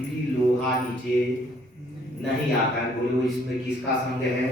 भी लोहा नीचे नहीं आता है। बोलो इसमें किसका संग है?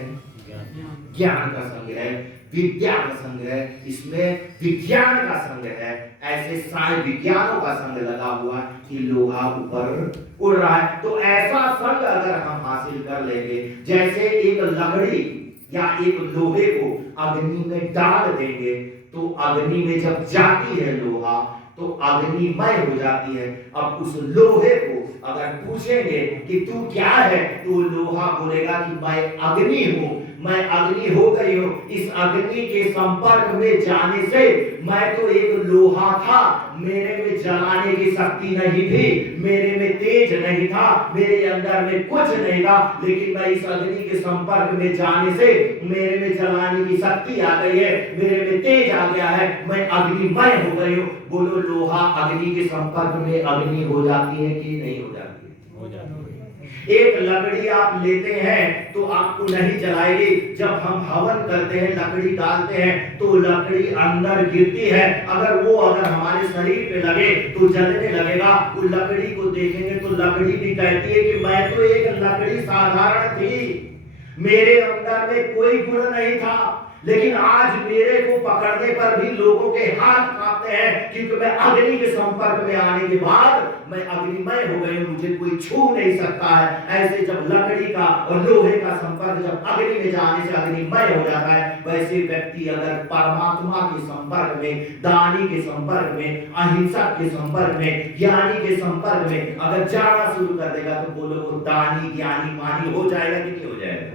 ज्ञान का संग है, विद्या का संग है, इसमें विज्ञान का संग है। ऐसे सारे विज्ञानों का संग लगा हुआ कि लोहा ऊपर उड़ रहा है। तो ऐसा संग अगर हम हासिल कर लेंगे, जैसे एक लकड़ी या एक लोहे को अग्नि में डाल देंगे तो अग्नि में जब जाती है लोहा तो अग्निमय हो जाती है। अब उस लोहे को अगर पूछेंगे कि तू क्या है, तो लोहा बोलेगा कि मैं अग्नि हूं, मैं अग्नि हो गई हूं। इस अग्नि के संपर्क में जाने से मैं तो एक लोहा था, मेरे में जलाने की शक्ति नहीं थी, मेरे में तेज नहीं था, मेरे अंदर में कुछ नहीं था, लेकिन मैं इस अग्नि के संपर्क में जाने से मेरे में जलाने की शक्ति आ गई है, मेरे में तेज आ गया है, मैं अग्निमय हो गई हूं। बोलो लोहा अग्नि के संपर्क में अग्नि हो जाती है कि नहीं हो जाती है? हो जाती है। एक लकड़ी आप लेते हैं तो आपको नहीं जलाएगी। जब हम हवन करते हैं, लकड़ी डालते हैं तो लकड़ी अंदर गिरती है। अगर हमारे शरीर पे लगे तो जलने लगेगा। वो लकड़ी को देखेंगे तो लकड़ी भी कहती है कि मैं तो एक लकड़ी साधारण थी, मेरे अंदर में कोई गुण नहीं था, लेकिन आज मेरे को पकड़ने पर भी लोगों के हाथ कांपते हैं, क्योंकि मैं अग्नि के संपर्क में आने के बाद मैं अग्निमय हो गई हूं, मुझे कोई छू नहीं सकता है। ऐसे जब लकड़ी का और लोहे का संपर्क जब अग्नि में जाने से अग्निमय हो जाता है, वैसे व्यक्ति अगर परमात्मा के संपर्क में, दानी के संपर्क में, अहिंसक के संपर्क में, ज्ञानी के संपर्क में अगर जाना शुरू कर देगा तो बोलो वो दानी ज्ञानी मानी हो जाएगा कि नहीं हो जाएगा?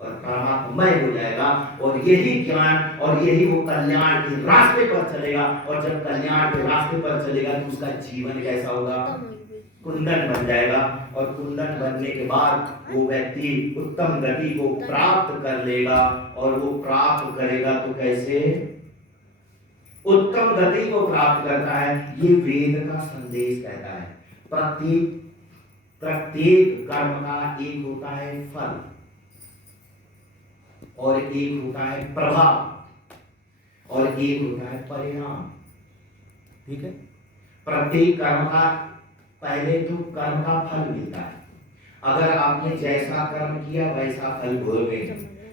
और परमात्मय हो जाएगा। और यही ज्ञान और यही वो कल्याण के रास्ते पर चलेगा। और जब कल्याण के रास्ते पर चलेगा तो उसका जीवन कैसा होगा? कुंदन बन जाएगा। और कुंदन बनने के बाद वो व्यक्ति उत्तम गति को प्राप्त कर लेगा। और वो प्राप्त करेगा तो कैसे? उत्तम गति को प्राप्त करता है। ये वेद का संदेश कहता है। प्रत्येक कर्म का एक होता है फल और एक होता है प्रभाव और एक होता है परिणाम। ठीक है? प्रत्येक कर्म का पहले तो कर्म का फल मिलता है। अगर आपने जैसा कर्म किया वैसा फल भोगोगे,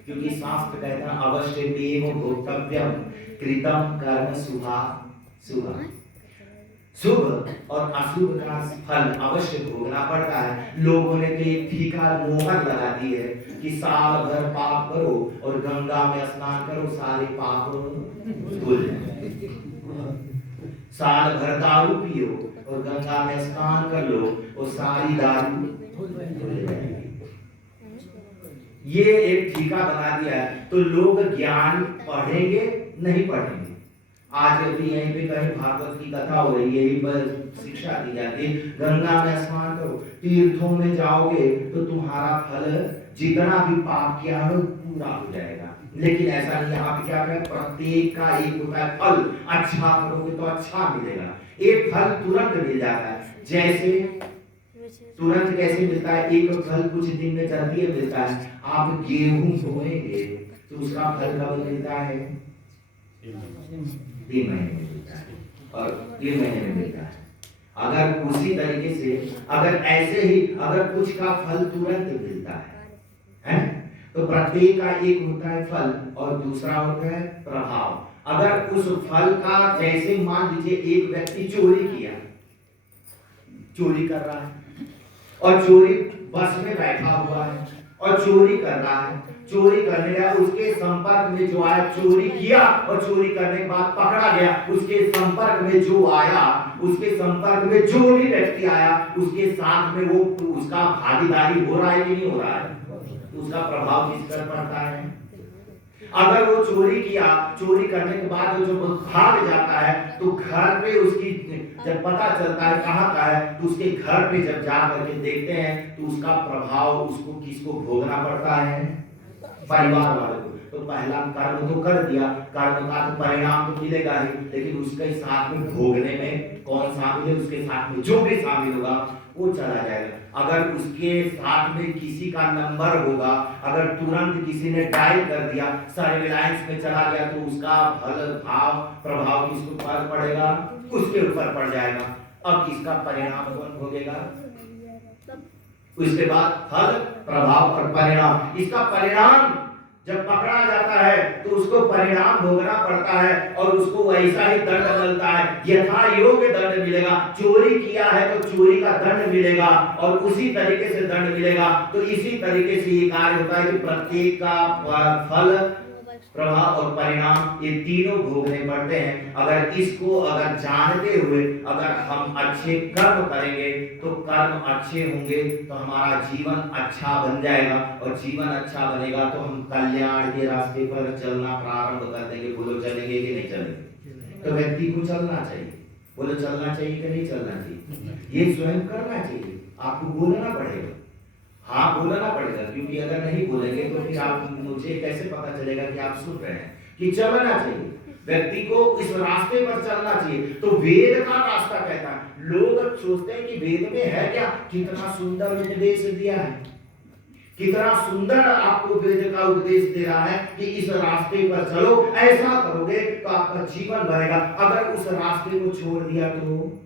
क्योंकि शास्त्र कहता है अवश्यमेव भोक्तव्यम कृतं कर्म शुभा। शुभ और अशुभ का फल अवश्य भोगना पड़ता है। लोगों ने तो एक फीका मोहर लगा दी है कि साल भर पाप करो और गंगा में स्नान करो, सारे पाप धुल जाएंगे। साल भर दारू पियो और गंगा में स्नान कर लो और सारी दारू धुल जाएगी। ये एक फीका बना दिया है। तो लोग ज्ञान पढ़ेंगे नहीं पढ़ेंगे। आज अभी यहीं पे कहीं भागवत की कथा हो रही है, यही पर शिक्षा दी जाती है, गंगा में स्नान करो, तीर्थों में जाओगे तो तुम्हारा फल जितना भी पाप किया हो पूरा हो जाएगा। लेकिन ऐसा नहीं। यहाँ पे क्या है? प्रत्येक का एक होता है फल। अच्छा करोगे तो अच्छा मिलेगा। एक फल तुरंत मिल जाता है। जैसे तुरंत कैसे मिलता है? एक फल कुछ दिन में जल्दी मिलता है। आप गेहूं बोएंगे तो उसका फल कब मिलता है? 3 महीने में मिलता है और 3 महीने में मिलता है। अगर उसी तरीके से अगर ऐसे ही अगर कुछ का फल तुरंत मिलता है तो प्रत्येक का एक होता है फल और दूसरा होता है प्रभाव। अगर उस फल का जैसे मान लीजिए एक व्यक्ति चोरी किया, चोरी कर रहा है और चोरी बस में बैठा हुआ है और चोरी कर रहा है, चोरी करने गया, उसके संपर्क में जो आया, चोरी किया और चोरी करने के बाद पकड़ा गया, उसके संपर्क में जो आया, उसके संपर्क में जो भी व्यक्ति आया, उसके साथ में वो उसका भागीदारी हो रहा है कि नहीं हो रहा है? उसका प्रभाव किस पर पड़ता है? अगर वो चोरी किया, चोरी करने के बाद वो जो भाग जाता है तो घर पे उसकी जब पता चलता है कहाँ का है तो उसके घर पे जब जा करके देखते हैं तो उसका प्रभाव उसको किसको भोगना पड़ता है? परिवार वालों को। तो पहला कर्म तो कर दिया, कर्म का तो परिणाम तो मिलेगा ही, लेकिन उसके साथ में भोगने में कौन शामिल है? उसके साथ में जो भी शामिल होगा वो चला जाएगा। अगर उसके साथ में किसी का नंबर होगा, अगर तुरंत किसी ने डायल कर दिया, सर्विलांस में चला गया तो उसका फल भाव प्रभाव किसके ऊपर पड़ेगा? उसके ऊपर पड़ जाएगा। अब इसका परिणाम कौन भोगेगा? उसके बाद फल, प्रभाव और परिणाम। इसका परिणाम जब पकड़ा जाता है तो उसको परिणाम भोगना पड़ता है और उसको वैसा ही दंड मिलता है, यथा योग्य दंड मिलेगा। चोरी किया है तो चोरी का दंड मिलेगा और उसी तरीके से दंड मिलेगा। तो इसी तरीके से ये कार्य होता है कि प्रत्येक का फल, प्रभाव और परिणाम ये तीनों भोगने पड़ते हैं। अगर इसको जानते हुए अगर हम अच्छे कर्म करेंगे तो कर्म अच्छे होंगे तो हमारा जीवन अच्छा बन जाएगा और जीवन अच्छा बनेगा तो हम कल्याण के रास्ते पर चलना प्रारंभ कर देंगे। बोलो चलेंगे कि नहीं चलेंगे? तो व्यक्ति को चलना चाहिए। बोलो चलना चाहिए कि नहीं चलना चाहिए? ये स्वयं करना चाहिए, आपको बोलना पड़ेगा। हाँ बोलना पड़ेगा, क्योंकि अगर नहीं बोलेंगे तो फिर आप मुझे कैसे पता चलेगा कि आप सुन रहे हैं? कि चलना चाहिए, व्यक्ति को इस रास्ते पर चलना चाहिए। तो वेद का रास्ता कहता है। लोग सोचते हैं कि वेद में है क्या, कितना सुंदर उपदेश दिया है, कितना सुंदर आपको वेद का उपदेश दे रहा है कि इस रास्ते पर चलो, ऐसा करोगे तो आपका जीवन बनेगा। अगर उस रास्ते को छोड़ दिया तो,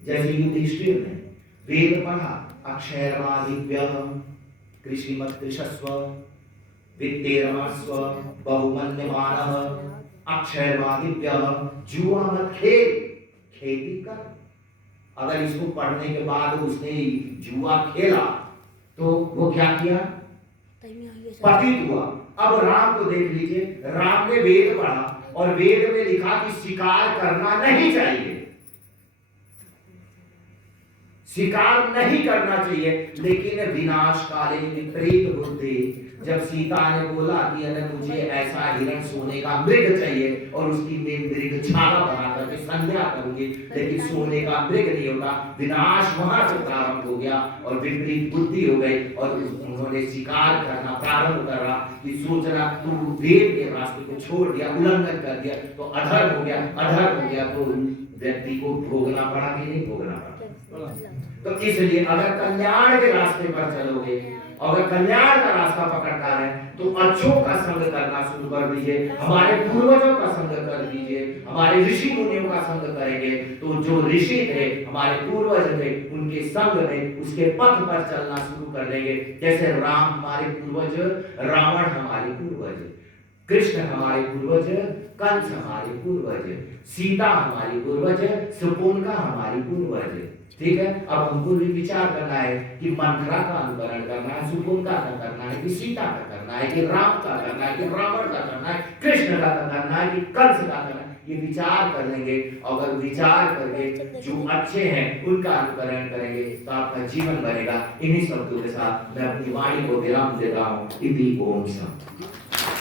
जैसे युधिष्ठिर ने वेद पढ़ा, अक्षयर्मादिव्यः कृषिमत्रिषस्व वित्तेरमस्व बहुमन्यमानः, अक्षयर्मादिव्यः जुआ मत खेल, खेती कर। अगर इसको पढ़ने के बाद उसने जुआ खेला तो वो क्या किया? पतित हुआ। अब राम को देख लीजिए, राम ने वेद पढ़ा और वेद में लिखा कि शिकार करना नहीं चाहिए, शिकार नहीं करना चाहिए। लेकिन विनाश काले विपरीत बुद्धि, जब सीता ने बोला कि अरे मुझे ऐसा हिरण सोने का मृग चाहिए और उसकी मैं मृग छाला बना करके संध्या करूंगी, लेकिन सोने का मृग नहीं होगा, विनाश वहां से प्रारंभ हो गया और विपरीत बुद्धि हो गई और उन्होंने शिकार करना प्रारंभ करा। कि सोच रहा तू वेद के रास्ते को छोड़ दिया, उल्लंघन कर दिया तो अधर्म हो गया, अधर्म हो गया तो व्यक्ति को भोगना पड़ा कि नहीं भोगना पड़ा? तो इसलिए अगर कल्याण के रास्ते पर चलोगे, अगर कल्याण का रास्ता पकड़ता है तो अच्छों का संग करना शुरू कर दीजिए। हमारे पूर्वजों का संग कर दीजिए, हमारे ऋषि मुनियों का संग करेंगे तो जो ऋषि थे, हमारे पूर्वज थे, उनके संग में उसके पथ पर चलना शुरू कर देंगे। जैसे राम हमारे पूर्वज, रावण हमारे पूर्वज, कृष्ण हमारे पूर्वज, कंस हमारे पूर्वज, सीता हमारी पूर्वज, शकुंतला हमारी पूर्वज। ठीक है, अब हमको भी विचार करना है कि मंथरा का अनुकरण करना है, शकुंतला का करना है कि सीता का करना है कि राम का करना है कि रावण का करना है, कृष्ण का करना है कि कंस का करना है। ये विचार कर लेंगे, अगर विचार करके जो अच्छे हैं उनका अनुकरण करेंगे तो आपका जीवन बनेगा। इन्हीं शब्दों के साथ मैं अपनी वाणी को विराम देता हूँ। इति ओम शांति।